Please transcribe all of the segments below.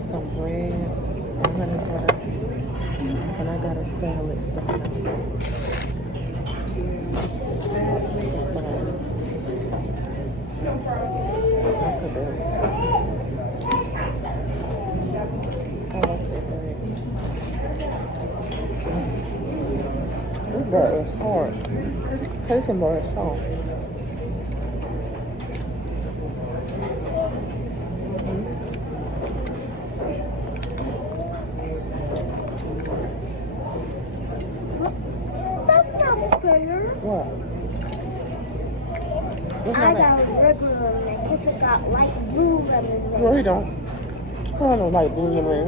for some bread and honey butter. And I got a salad starter. Look at this. I like that bread. This bread is hard. Tasting bread is soft. That's not fair. What? It's I not got regular lemon. This has got light blue lemon. No, he don't. I don't know like blue lemon.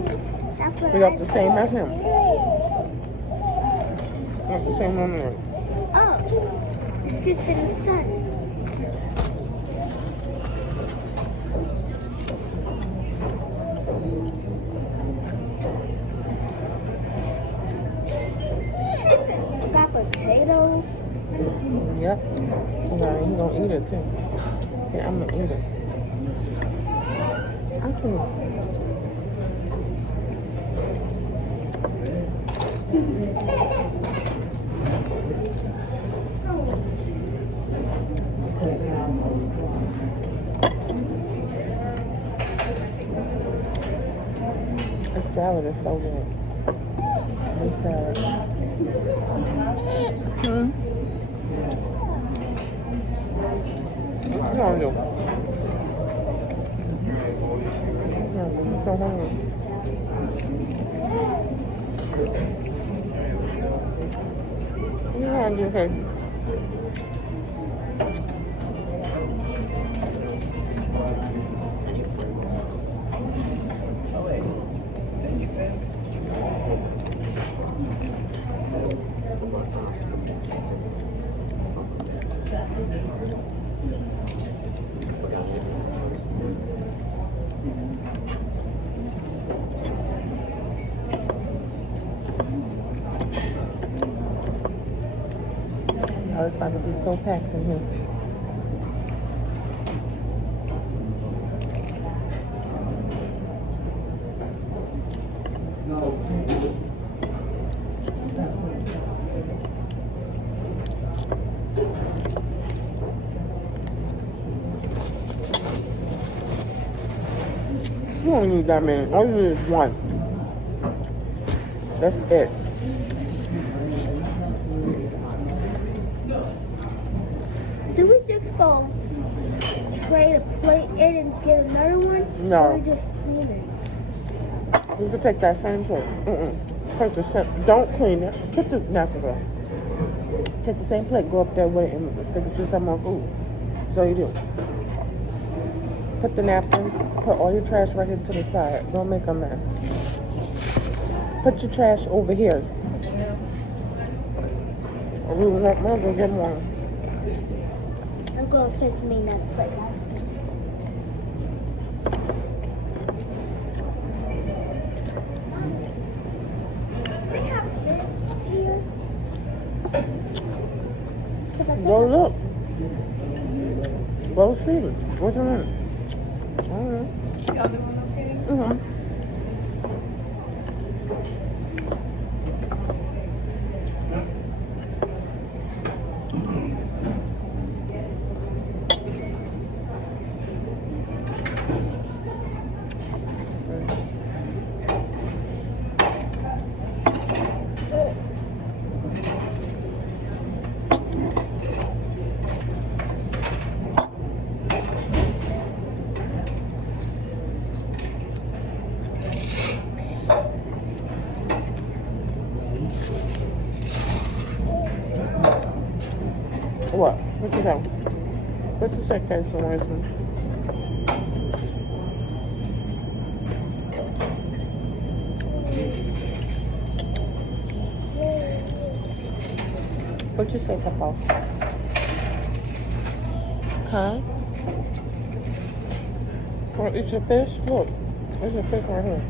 That's what We got the same as him. Got the same lemon. Oh, it's just in the sun. Got potatoes. Yep. He gonna eat it too. See, I'm gonna eat it. I can. This salad is so good. This salad. What you gonna do? I'm so hungry. What you gonna do, okay? Oh, it's about to be so packed in here. You don't need that many. All you need is one. That's it. Do we just go trade a plate in and get another one? No. Or we just clean it? You can take that same plate. Take the same. Don't clean it. Put the napkins on. Take the same plate. Go up there with it and fix you some more food. So you do. Put the napkins. Put all your trash right here to the side. Don't make a mess. Put your trash over here. Or we will not go get more. I'm going to fix me that plate. We have fish here. Go look. Go see it. What's your name? Alright. Y'all doing okay? Mm-hmm. What? What you got? What you say, Casey Winston? What you say, Papa? Huh? Want to eat your fish? Look, there's your fish right here.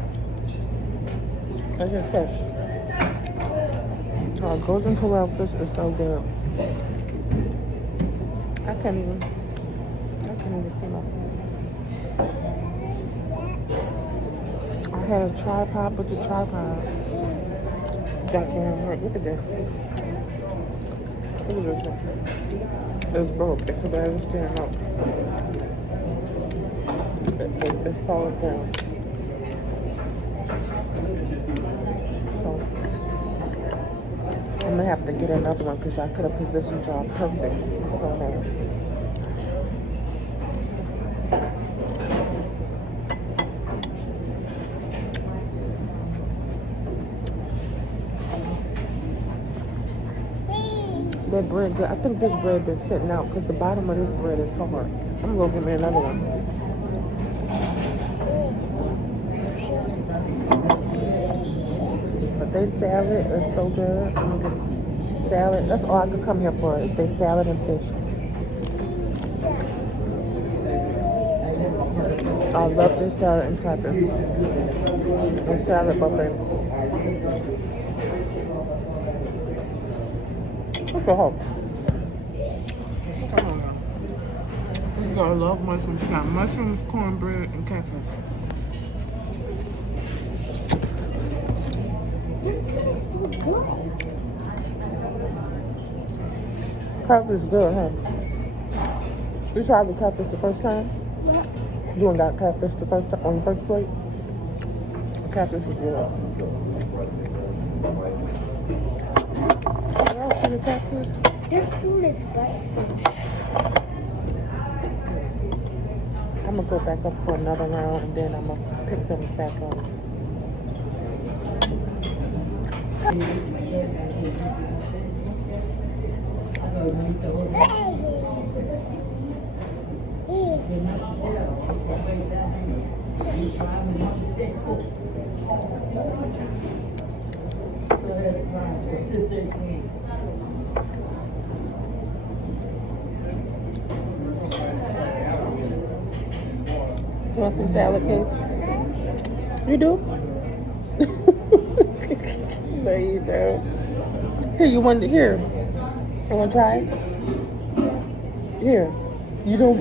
There's your fish. Oh, golden corral fish is so good. I can't even see my. I had a tripod, but the tripod don't damn work. Look at that. Look at this one. It's broke. It could barely stand up. It falls down. So I'm gonna have to get another one because I could have positioned y'all perfect. So nice. That bread good. I think this bread been sitting out because the bottom of this bread is hard. I'm gonna go get me another one. But they salad is so good. I'm gonna get salad. That's all I could come here for is say salad and fish. I love this salad and crackers. And salad buffet. What the hell? Come on now. This girl love mushrooms. She got mushrooms, cornbread, and ketchup. This food is so good. Catfish good, huh? You tried the catfish the first time? Yeah. You ain't got catfish the first time on your first plate? Catfish is good. The catfish? This food is good. I'm gonna go back up for another round and then I'm gonna pick them back up. You want some salad, Case? You do? No, you don't. Here, you want to here? You want to try it? Here. You don't.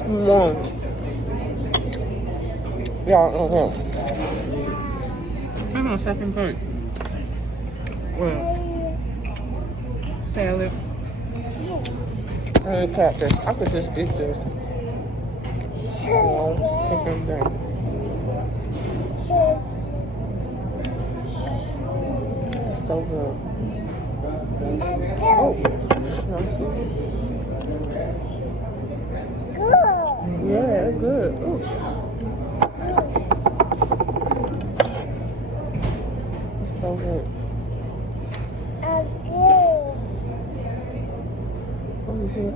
Come on. Yeah, I'm on second plate. Well, salad. And catfish. I could just eat this. Pick them down. It's so good. Oh, yeah, it's good. Ooh. It's so good. Oh, yeah.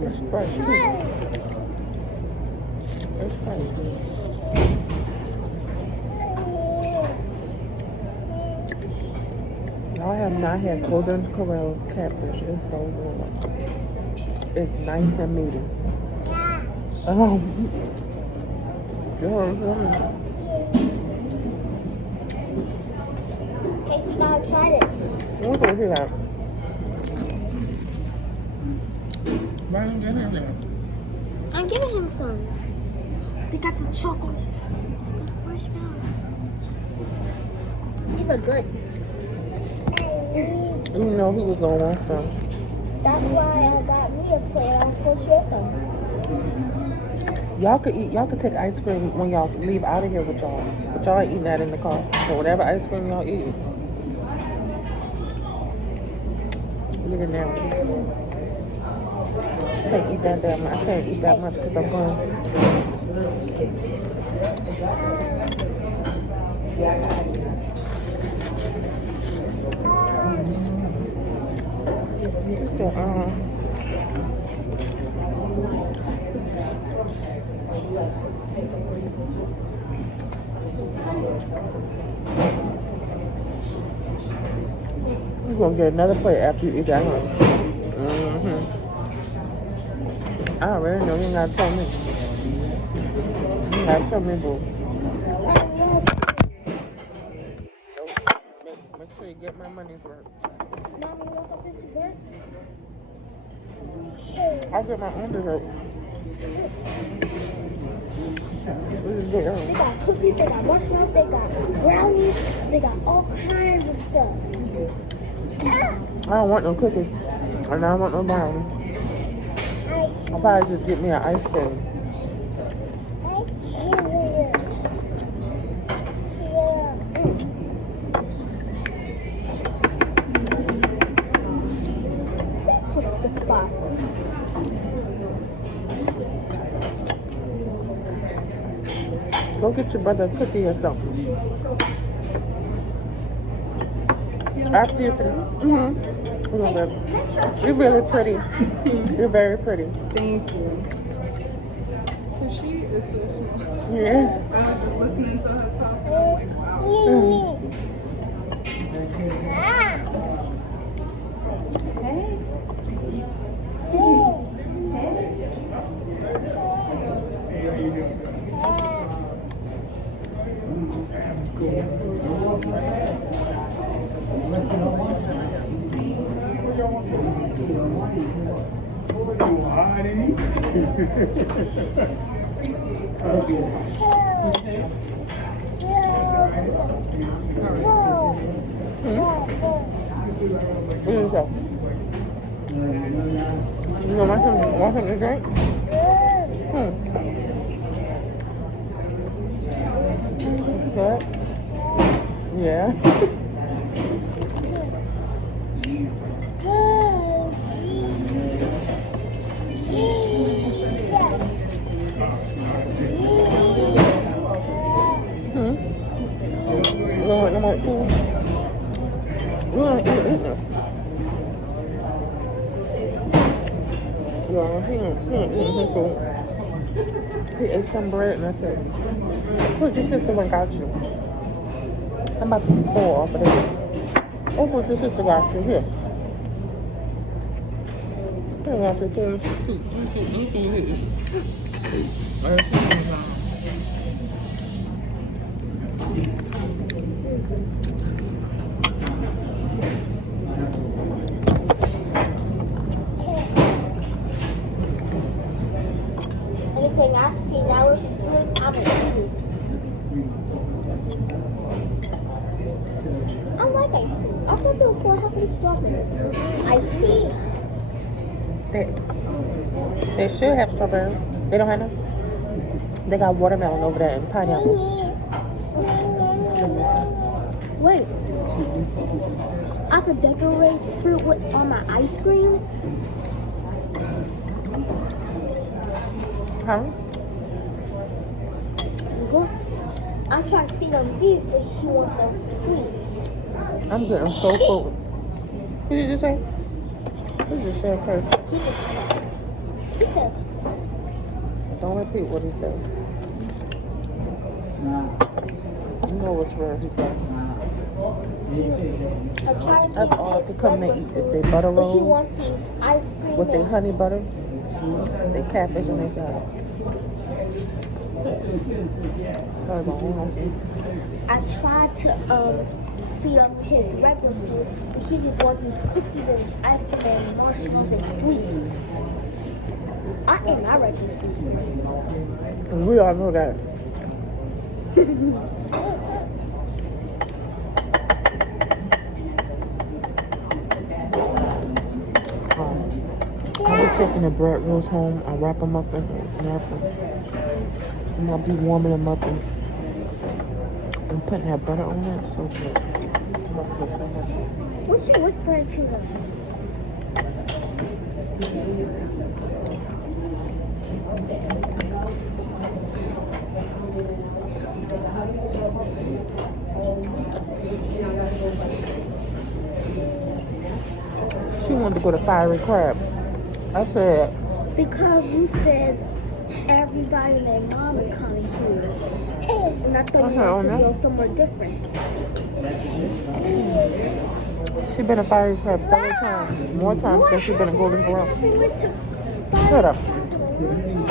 It's fresh too. It's fresh. Y'all have not had Golden Corral's catfish. It's so good. It's nice and meaty. Yeah, Hey, you gotta try this. What's over here? Why don't you get him there? I'm giving him some. They got the chocolates. It's got marshmallows. These are good. You know he was gonna want some. That's why I got me a plate. I was gonna share some. Y'all could eat. Y'all could take ice cream when y'all leave out of here with y'all. But y'all ain't eating that in the car. So whatever ice cream y'all eat. Look at that. I can't eat that much. I can't eat that much because I'm going. So, you're gonna get another plate after you eat that, huh? I already know. You ain't gotta tell me. You ain't gotta tell me, boo. Make sure you get my money's worth. Mommy, what's up with your I'll get my own dessert. This is good. They got cookies, they got mushrooms, they got brownies, they got all kinds of stuff. I don't want no cookies. And I don't want no brownie. I'll probably just get me an ice cream. This was the spot. Go get your brother a cookie or something. After you finish. You're really pretty. You're very pretty. Thank you. Cause she is so smart. Yeah. I was just listening to her talk. I'm like, wow. What is that? You want something to drink? Good. Yeah. You want no more food? You want to eat now? Yeah, he ain't eating his food. He ate some bread and I said, "Look, your sister went got you." I'm about to be full off of this. Oh, what your sister got you? Here. Here, I got your food. Anything I see that looks good, I'm gonna eat it. I like ice cream. I thought there was going to have some strawberry. Ice cream. They should have strawberry. They don't have none. They got watermelon over there and pineapples. Wait. I could decorate fruit with on my ice cream? Huh? I tried to feed him these, but he wanted them sweets. I'm getting so full. What did you say? What did you say, Kurt? He said, Don't repeat what he said. You know which word he said. I'm trying to That's feed all I his could come to breakfast eat is they butter But he rolls wants these ice cream with their and- honey butter, they catfish on their side. Sorry about that. I tried to feed him his regular food, but he just wants these cookies and ice cream and marshmallows and sweets. I ate my regular food. And we all know that. I'll be taking the bread rolls home. I'll wrap them up and wrap them. And I'll be warming them up and putting that butter on it. So good. Must be so much. What's she whispering to them? She wanted to go to Fiery Crab. I said, Because you said everybody and their mama coming here. And I thought you wanted to go somewhere different. she been to Fiery Crab several times. More times than she been to Golden Corral. We went to Shut up.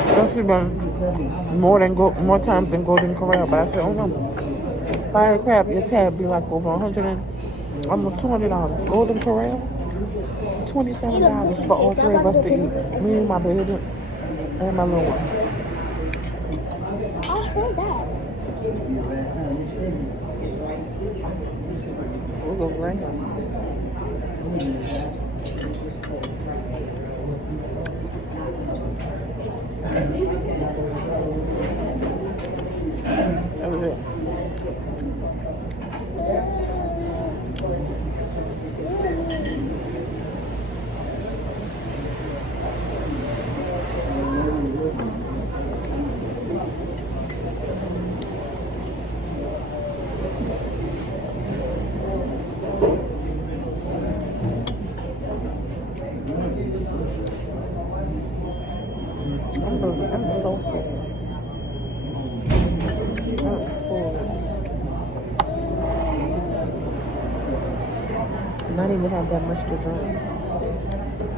So she been more times than Golden Corral. But I said, oh no. Fiery Crab, your tab be like over $100 and almost $200. Golden Corral, $27 for all three of us to eat. Me, my baby, and my little one. I heard that. We'll go right now. That was it. I'm so full. I'm full. And I didn't even have that much to drink.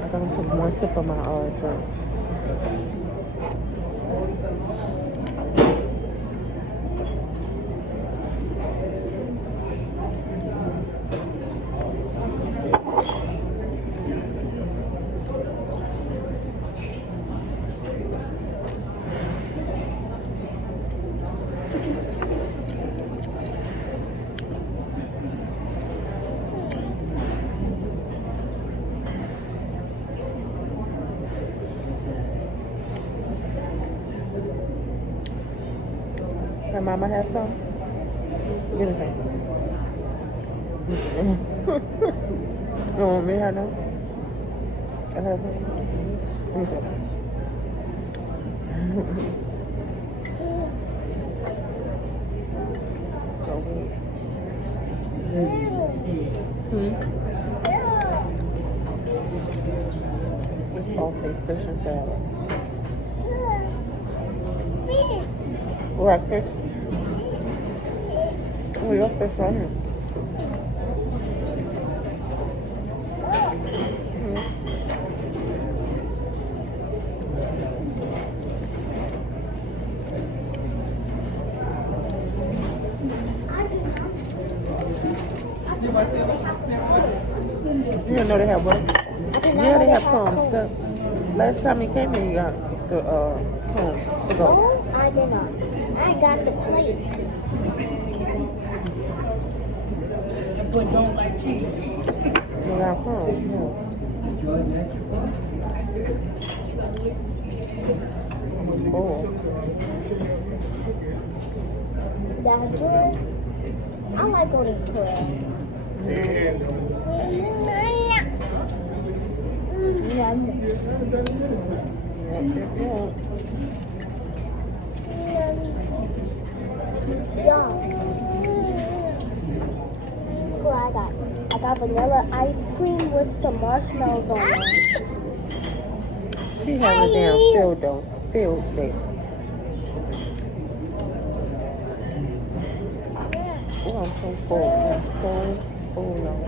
I thought I took one sip of my drink. Her mama has some? Give me some. You want me to have them? I have some? Give me some. So good. It's all fake fish and salad. Breakfast. Oh, your fish right here. You didn't know they have what? Yeah, they have crumbs. Last time you came here, you got the crumbs to go. Oh, I did not. I got the plate. But don't like cheese. You got crumbs, yeah. Oh. That's good. I like golden corral. Yum. Yum. What I got vanilla ice cream with some marshmallows on it. She has a damn field day. Oh, I'm so full. I'm so full now.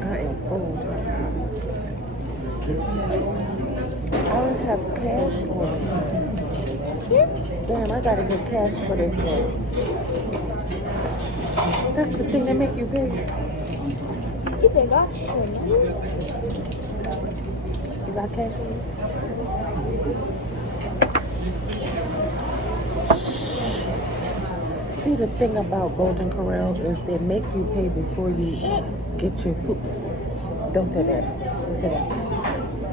I am full. I don't have cash on me. Damn, I gotta get cash for this one. That's the thing that make you pay. You forgot shit. You got cash on you? See, the thing about Golden Corral is they make you pay before you get your food. Don't say that. Don't say that.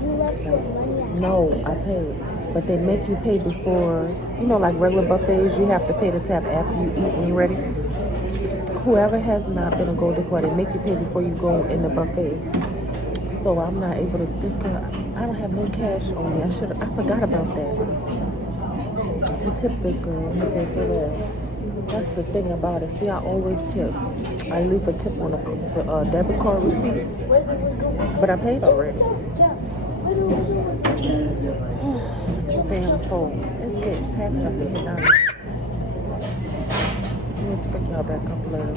You left your money at No, I paid. But they make you pay before, you know, like regular buffets, you have to pay the tab after you eat when you're ready. Whoever has not been a Golden Corral, they make you pay before you go in the buffet. So I'm not able to, this girl, I don't have no cash on me. I forgot about that. To tip this girl. Okay, so that's the thing about it. See, I always tip. I leave a tip on the debit card receipt. But I paid already. Damn full. It's getting packed up in here now. I'm going to pick y'all back up later.